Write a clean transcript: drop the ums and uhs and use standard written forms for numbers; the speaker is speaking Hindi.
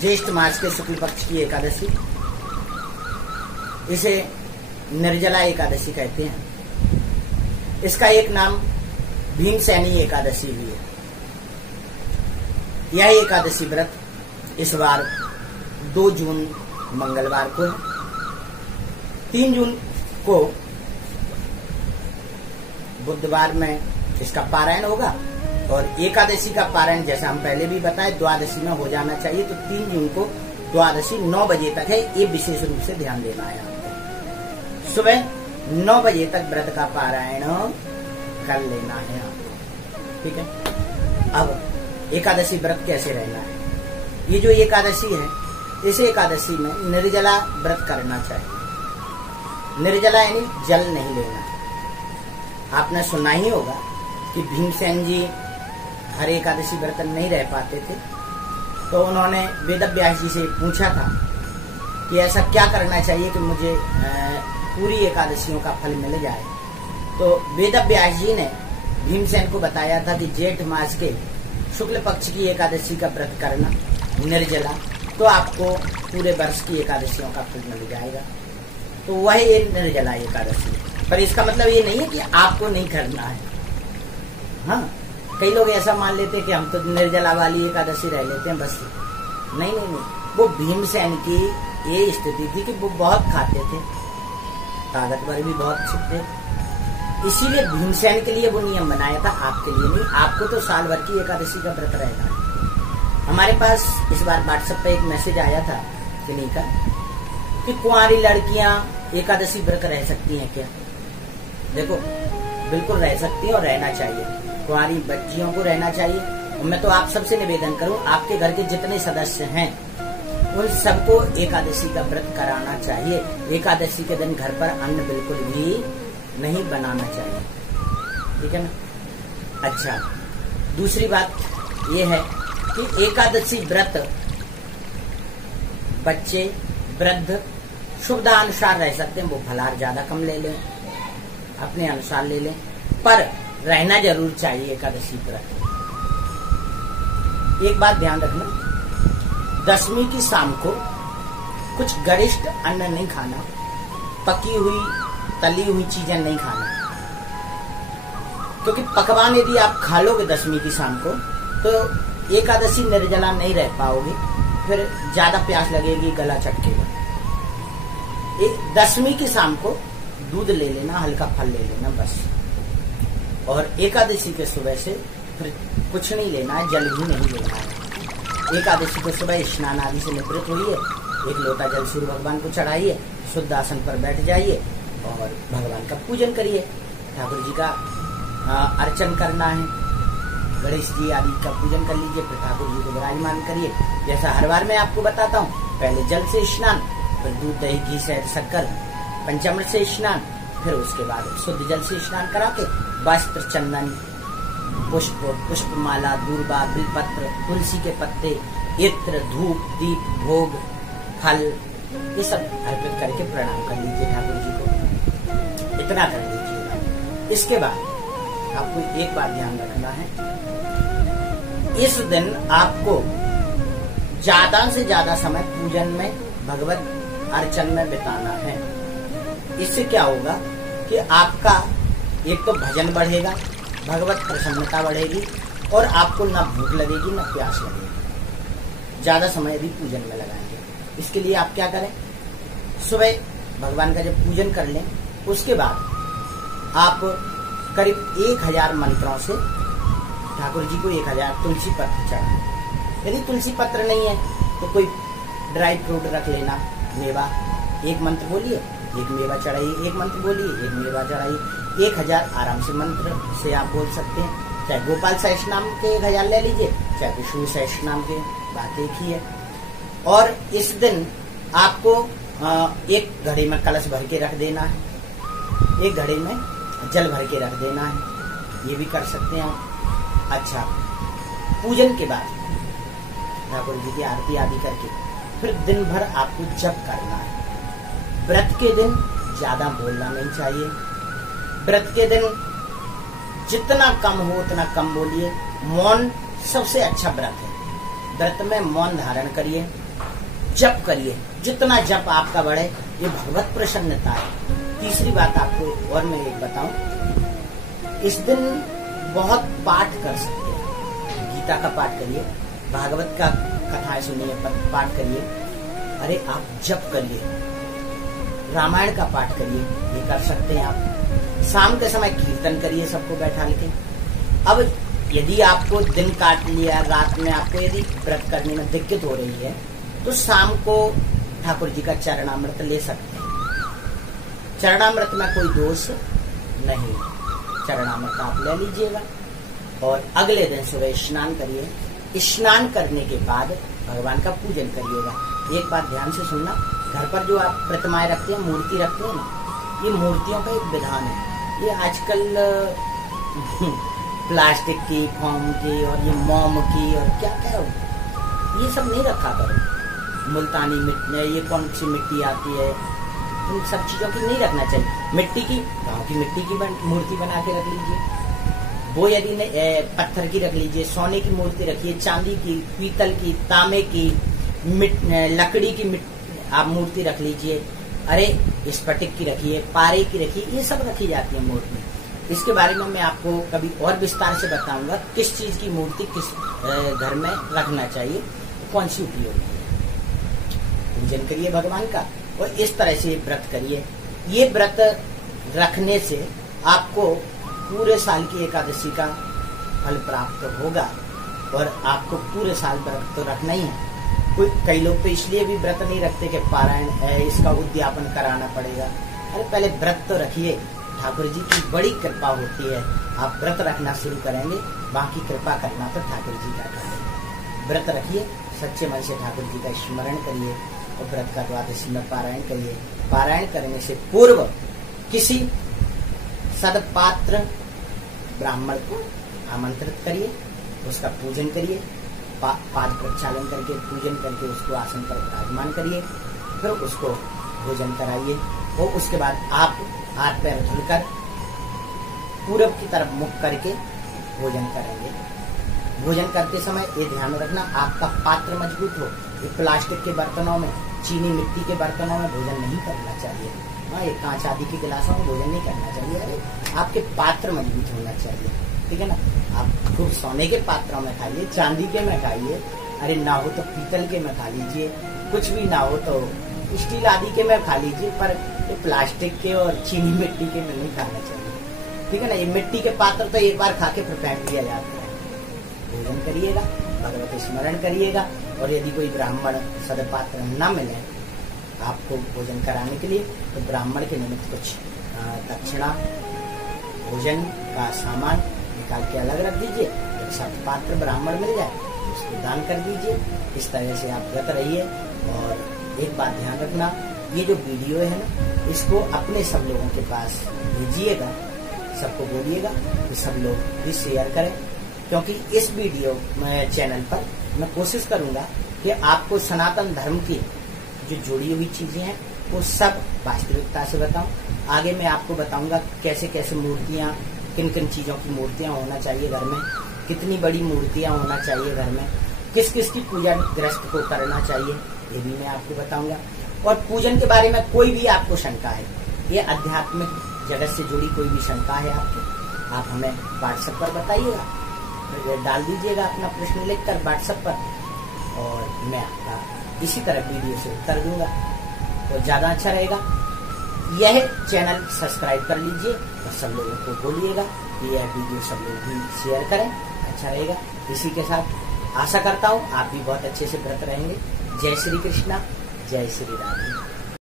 ज्येष्ठ मास के शुक्ल पक्ष की एकादशी, इसे निर्जला एकादशी कहते हैं। इसका एक नाम भीमसेनी एकादशी भी है। यह एकादशी व्रत इस बार 2 जून मंगलवार को है। 3 जून को बुधवार में इसका पारायण होगा और एकादशी का पारायण जैसा हम पहले भी बताए द्वादशी में हो जाना चाहिए। तो 3 जून को द्वादशी 9 बजे तक है, ये विशेष रूप से ध्यान देना है आपको। सुबह 9 बजे तक व्रत का पारायण कर लेना है आपको, ठीक है। अब एकादशी व्रत कैसे रहना है? ये जो एकादशी है, इस एकादशी में निर्जला व्रत करना चाहिए। निर्जला यानी जल नहीं लेना। आपने सुना ही होगा कि भीमसेन जी हर एकादशी व्रत नहीं रह पाते थे, तो उन्होंने वेदव्यास जी से पूछा था कि ऐसा क्या करना चाहिए कि मुझे पूरी एकादशियों का फल मिल जाए। तो वेदव्यास जी ने भीमसेन को बताया था कि जेठ मास के शुक्ल पक्ष की एकादशी का व्रत करना निर्जला, तो आपको पूरे वर्ष की एकादशियों का फल मिल जाएगा। तो वही ये निर्जला एकादशी है। पर इसका मतलब ये नहीं है कि आपको नहीं करना है। हाँ, कई लोग ऐसा मान लेते हैं कि हम तो निर्जला वाली एकादशी रह लेते हैं बस। नहीं नहीं नहीं, वो भीमसेन की ये स्थिति थी कि वो बहुत खाते थे, ताकतवर भी बहुत थे, इसीलिए भीमसेन के लिए वो नियम बनाया था, आपके लिए नहीं। आपको तो साल भर की एकादशी का व्रत रहेगा। हमारे पास इस बार व्हाट्सएप पे एक मैसेज आया था किन्हीं का कि कुंवारी लड़कियां एकादशी व्रत रह सकती हैं क्या? देखो, बिल्कुल रह सकती हैं और रहना चाहिए। कुंवारी बच्चियों को रहना चाहिए। और मैं तो आप सबसे निवेदन करूं, आपके घर के जितने सदस्य हैं उन सबको एकादशी का व्रत कराना चाहिए। एकादशी के दिन घर पर अन्न बिल्कुल भी नहीं बनाना चाहिए, ठीक है ना। अच्छा, दूसरी बात यह है कि एकादशी व्रत बच्चे, वृद्ध सुविधानुसार रह सकते हैं। वो फलाहार ज्यादा कम ले लें, अपने अनुसार ले लें, पर रहना जरूर चाहिए एकादशी व्रत। एक बात ध्यान रखना, दशमी की शाम को कुछ गरिष्ठ अन्न नहीं खाना, पकी हुई तली हुई चीजें नहीं खाना, क्योंकि पकवान यदि आप खा लोगे दशमी की शाम को तो एकादशी निर्जला नहीं रह पाओगे, फिर ज्यादा प्यास लगेगी, गला चटकेगा। दशमी की शाम को दूध ले लेना, हल्का फल ले लेना बस। और एकादशी के सुबह से फिर कुछ नहीं लेना है, जल भी नहीं लेना है। एकादशी को सुबह स्नान आदि से निवृत्त होइए, 1 लोटा जल सूर्य भगवान को चढ़ाइए, शुद्ध आसन पर बैठ जाइए और भगवान का पूजन करिए। ठाकुर जी का अर्चन करना है, गणेश जी आदि का पूजन कर लीजिए, फिर ठाकुर जी को विराजमान करिए। जैसा हर बार मैं आपको बताता हूँ, पहले जल से स्नान, फिर दूध दही घी शहद शक्कर पंचामृत से स्नान, फिर उसके बाद शुद्ध जल से स्नान करा के वस्त्र, चंदन, पुष्प, पुष्पमाला, दूर्वा, बिलपत्र, तुलसी के पत्ते, इत्र, धूप, दीप, भोग, फल, ये सब अर्पित करके प्रणाम कर लीजिए ठाकुर जी को। इतना कर लीजिएगा। इसके बाद आपको एक बात ध्यान रखना है, इस दिन आपको ज्यादा से ज्यादा समय पूजन में, भगवत अर्चन में बिताना है। इससे क्या होगा कि आपका एक तो भजन बढ़ेगा, भगवत प्रसन्नता बढ़ेगी और आपको न भूख लगेगी न प्यास लगेगी। ज्यादा समय भी पूजन में लगाएंगे। इसके लिए आप क्या करें, सुबह भगवान का जब पूजन कर लें, उसके बाद आप करीब 1000 मंत्रों से ठाकुर जी को 1000 तुलसी पत्र चढ़ाएं। यदि तुलसी पत्र नहीं है तो कोई ड्राई फ्रूट रख लेना, मेवा, 1 मंत्र बोलिए, 1 मेवा चढ़ाइए, 1 मंत्र बोलिए, 1 मेवा चढ़ाइए। 1000 आराम से मंत्र से आप बोल सकते हैं। चाहे गोपाल सहस्त्र नाम के 1000 ले लीजिए, चाहे विष्णु सहस्त्र नाम के, बात एक ही है। और इस दिन आपको एक घड़े में कलश भर के रख देना है, एक घड़े में जल भर के रख देना है, ये भी कर सकते हैं आप। अच्छा, पूजन के बाद ठाकुर जी की आरती आदि करके फिर दिन भर आपको जप करना है। व्रत के दिन ज्यादा बोलना नहीं चाहिए। व्रत के दिन जितना कम हो उतना कम बोलिए। मौन सबसे अच्छा व्रत है। व्रत में मौन धारण करिए, जप करिए, जितना जप आपका बढ़े ये भगवत प्रसन्नता है। तीसरी बात आपको और मैं एक बताऊं, इस दिन बहुत पाठ कर सकते हैं। गीता का पाठ करिए, भागवत का कथाएं सुनिए, पाठ करिए, अरे आप जप करिए, रामायण का पाठ करिए, ये कर सकते हैं आप। शाम के समय कीर्तन करिए सबको बैठा के। अब यदि आपको दिन काट लिया, रात में आपको यदि व्रत करने में दिक्कत हो रही है तो शाम को ठाकुर जी का चरणामृत ले सकते हैं। चरणामृत में कोई दोष नहीं, चरणामृत आप ले लीजिएगा और अगले दिन सुबह स्नान करिए। स्नान करने के बाद भगवान का पूजन करिएगा। एक बात ध्यान से सुनना, घर पर जो आप प्रतिमाएं रखते हैं, मूर्ति रखते हैं ना, ये मूर्तियों का एक विधान है। ये आजकल प्लास्टिक की, फोम की और ये मोम की और क्या क्या हो, ये सब नहीं रखा करो। मुल्तानी मिट्टी, ये कौन सी मिट्टी आती है, इन सब चीजों की नहीं रखना चाहिए। मिट्टी की, गाँव की मिट्टी की मूर्ति बना के रख लीजिए। वो यदि नहीं, पत्थर की रख लीजिए, सोने की मूर्ति रखिए, चांदी की, पीतल की, तांबे की, लकड़ी की आप मूर्ति रख लीजिए। अरे स्फटिक की रखिए, पारे की रखिए, ये सब रखी जाती है मूर्ति। इसके बारे में मैं आपको कभी और विस्तार से बताऊंगा किस चीज की मूर्ति किस घर में रखना चाहिए, कौन सी उपयोगी है। पूजन करिए भगवान का और इस तरह से व्रत करिए। ये व्रत रखने से आपको पूरे साल की एकादशी का फल प्राप्त होगा और आपको पूरे साल व्रत तो रखना ही है। कई लोग तो इसलिए भी व्रत नहीं रखते कि पारायण इसका उद्यापन कराना पड़ेगा। अरे पहले व्रत तो रखिए, ठाकुर जी की बड़ी कृपा होती है। आप व्रत रखना शुरू करेंगे, बाकी कृपा करना तो ठाकुर जी का करेंगे। व्रत रखिए, सच्चे मन से ठाकुर जी का स्मरण करिए और व्रत का द्वादशी में पारायण करिए। पारायण करने से पूर्व किसी सदपात्र ब्राह्मण को आमंत्रित करिए, उसका पूजन करिए, पाद प्रक्षालन करके पूजन करके उसको आसन पर विराजमान करिए, फिर उसको भोजन कराइए और उसके बाद आप हाथ पैर धुलकर पूरब की तरफ मुख करके भोजन करेंगे। भोजन करते समय ये ध्यान रखना आपका पात्र मजबूत हो। ये प्लास्टिक के बर्तनों में, चीनी मिट्टी के बर्तनों में भोजन नहीं करना चाहिए। हाँ, ये कांच आदि के गिलासों में भोजन नहीं करना चाहिए। अरे आपके पात्र मजबूत होना चाहिए, ठीक है ना। आप खूब सोने के पात्रों में खाइए, चांदी के में खाइए, अरे ना हो तो पीतल के में खा लीजिए, कुछ भी ना हो तो स्टील आदि के में खा लीजिए, पर ये प्लास्टिक के और चीनी मिट्टी के में नहीं खाना चाहिए, ठीक है ना। ये मिट्टी के पात्र तो एक बार खा के फिर फेंक दिया जाता है। भोजन करिएगा, भगवत स्मरण करिएगा और यदि कोई ब्राह्मण सदपात्र न मिले आपको भोजन कराने के लिए तो ब्राह्मण के निमित्त कुछ दक्षिणा, भोजन का सामान निकाल के अलग रख दीजिए। एक सदपात्र ब्राह्मण मिल जाए उसको दान कर दीजिए। इस तरह से आप व्रत रहिए। और एक बात ध्यान रखना, ये जो वीडियो है ना, इसको अपने सब लोगों के पास भेजिएगा, सबको बोलिएगा कि सब लोग भी शेयर करें, क्योंकि इस वीडियो चैनल पर मैं कोशिश करूंगा कि आपको सनातन धर्म की जो जुड़ी हुई चीजें हैं वो सब वास्तविकता से बताऊं। आगे मैं आपको बताऊंगा कैसे कैसे मूर्तियां, किन किन चीजों की मूर्तियां होना चाहिए घर में, कितनी बड़ी मूर्तियां होना चाहिए घर में, किस किस की पूजा गृहस्थ को करना चाहिए, ये भी मैं आपको बताऊंगा। और पूजन के बारे में कोई भी आपको शंका है, ये आध्यात्मिक जगत से जुड़ी कोई भी शंका है आपको, आप हमें व्हाट्सएप पर बताइएगा, डाल दीजिएगा अपना प्रश्न लिखकर व्हाट्सएप पर और मैं आपका इसी तरह वीडियो से उत्तर दूंगा, तो ज्यादा अच्छा रहेगा। यह चैनल सब्सक्राइब कर लीजिए और सब लोगों को बोलिएगा कि यह वीडियो सब लोग भी शेयर करें, अच्छा रहेगा। इसी के साथ आशा करता हूँ आप भी बहुत अच्छे से व्रत रहेंगे। जय श्री कृष्णा, जय श्री राम।